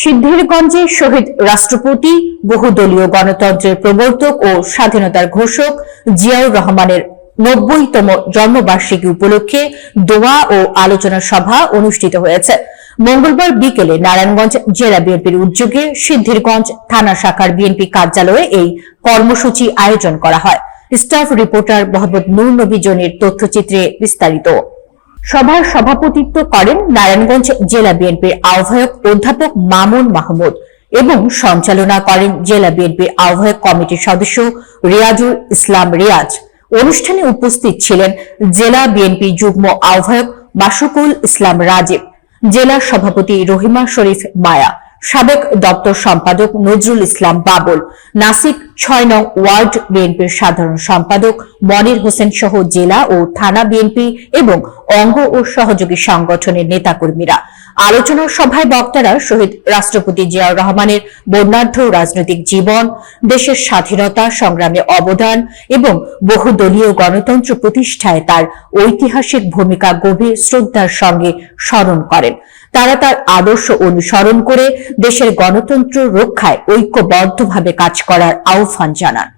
সিদ্ধিরগঞ্জে শহীদ রাষ্ট্রপতি, বহুদলীয় গণতন্ত্রের প্রবর্তক ও স্বাধীনতার ঘোষক জিয়াউর রহমানের ৯০তম জন্মবার্ষিকী উপলক্ষে দোয়া ও আলোচনা সভা অনুষ্ঠিত হয়েছে। মঙ্গলবার বিকেলে নারায়ণগঞ্জ জেলা বিএনপির উদ্যোগে সিদ্ধিরগঞ্জ থানা শাখার বিএনপি কার্যালয়ে এই কর্মসূচি আয়োজন করা হয়। স্টাফ রিপোর্টার মোহাম্মদ নূর নবী জনির তথ্যচিত্রে বিস্তারিত। সভার সভাপতিত্ব করেন নারায়ণগঞ্জ জেলা বিএনপির আহ্বায়ক অধ্যাপক মামুন মাহমুদ এবং সঞ্চালনা করেন জেলা বিএনপির আহ্বায়ক কমিটির সদস্য রিয়াজুল ইসলাম রিয়াজ। অনুষ্ঠানে উপস্থিত ছিলেন জেলা বিএনপি যুগ্ম আহ্বায়ক মাসুকুল ইসলাম রাজীব, জেলা সভাপতি রহিমা শরীফ মায়া, সাবেক দপ্তর সম্পাদক নজরুল ইসলাম বাবুল, নাসিক ৬ নং ওয়ার্ড বিএনপির সাধারণ সম্পাদক মনির হোসেন সহ জেলা ও থানা বিএনপি এবং অঙ্গ ও সহযোগী সংগঠনের নেতাকর্মীরা। আলোচনা সভায় বক্তারা শহীদ রাষ্ট্রপতি জিয়াউর রহমানের বর্ণাঢ্য রাজনৈতিক জীবন, দেশের স্বাধীনতা সংগ্রামে অবদান এবং বহুদলীয় গণতন্ত্র প্রতিষ্ঠায় তার ঐতিহাসিক ভূমিকা গভীর শ্রদ্ধার সঙ্গে স্মরণ করেন। তারা তার আদর্শ অনুসরণ করে দেশের গণতন্ত্র রক্ষায় ঐক্যবদ্ধভাবে কাজ করার আহ্বান জানান।